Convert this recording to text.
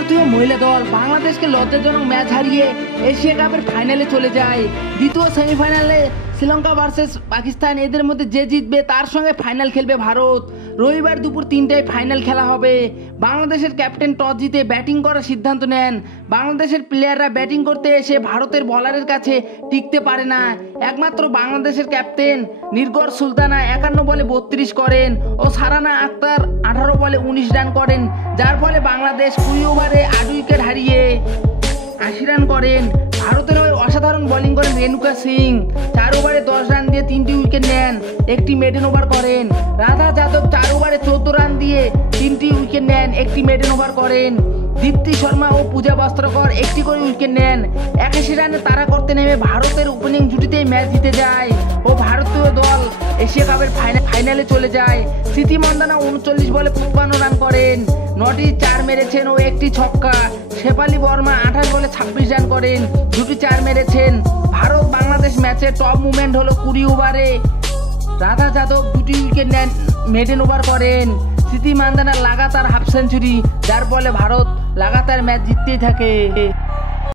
ভারতীয় মহিলা দল বাংলাদেশকে লজ্জাজনক ম্যাচ হারিয়ে এশিয়া কাপের ফাইনালে চলে যায়। দ্বিতীয় সেমিফাইনালে শ্রীলঙ্কা ভার্সেস পাকিস্তান, এদের মধ্যে যে জিতবে তার সঙ্গে ফাইনাল খেলবে ভারত। রবিবার দুপুর 3টায় ফাইনাল খেলা হবে। বাংলাদেশের ক্যাপ্টেন টস জিতে ব্যাটিং করার সিদ্ধান্ত নেন। বাংলাদেশের প্লেয়াররা ব্যাটিং করতে এসে ভারতের বলারের কাছে টিকতে পারে না। একমাত্র বাংলাদেশের ক্যাপ্টেন নির্গর সুলতানা 51 বলে 32 করেন ও সারানা আক্তার 18 বলে 19 রান করেন, যার ফলে বাংলাদেশ 20 ওভারে 8 উইকেট হারিয়ে 80 রান করেন। ভারতের হয়ে অসাধারণ বোলিং করেন রেণুকা সিং, 4 ওভারে 10 রান দিয়ে 3টি উইকেট নেন, একটি মেডেন ওভার করেন। রাধা যাদব 4 ওভারে 14 রান দিয়ে 3টি উইকেট নেন, একটি মেডেন ওভার করেন। দীপ্তি শর্মা ও পূজা বস্ত্রকর একটি করে উইকেট নেন। 81 রানে তাড়া করতে নেমে ভারতের ওপেনিং জুটিতেই ম্যাচ জিতে যায় ও ভারতীয় দল এশিয়া কাপের ফাইনালে চলে যায়। স্মৃতি মান্ধানা 39 বলে 55 রান করেন, 9টি 4 মেরেছেন ও একটি ছক্কা। শেফালি বর্মা 28 বলে 26 রান করেন, 2টি 4 মেরেছেন। ভারত বাংলাদেশ ম্যাচের টপ মুভমেন্ট হলো 20 ওভারে রাধা যাদব 2টি উইকেট নেন, মেডেন ওভার করেন। স্মৃতি মান্ধানার লাগাতার হাফ সেঞ্চুরি, যার ফলে ভারত লাগাতার ম্যাচ জিততেই থাকে।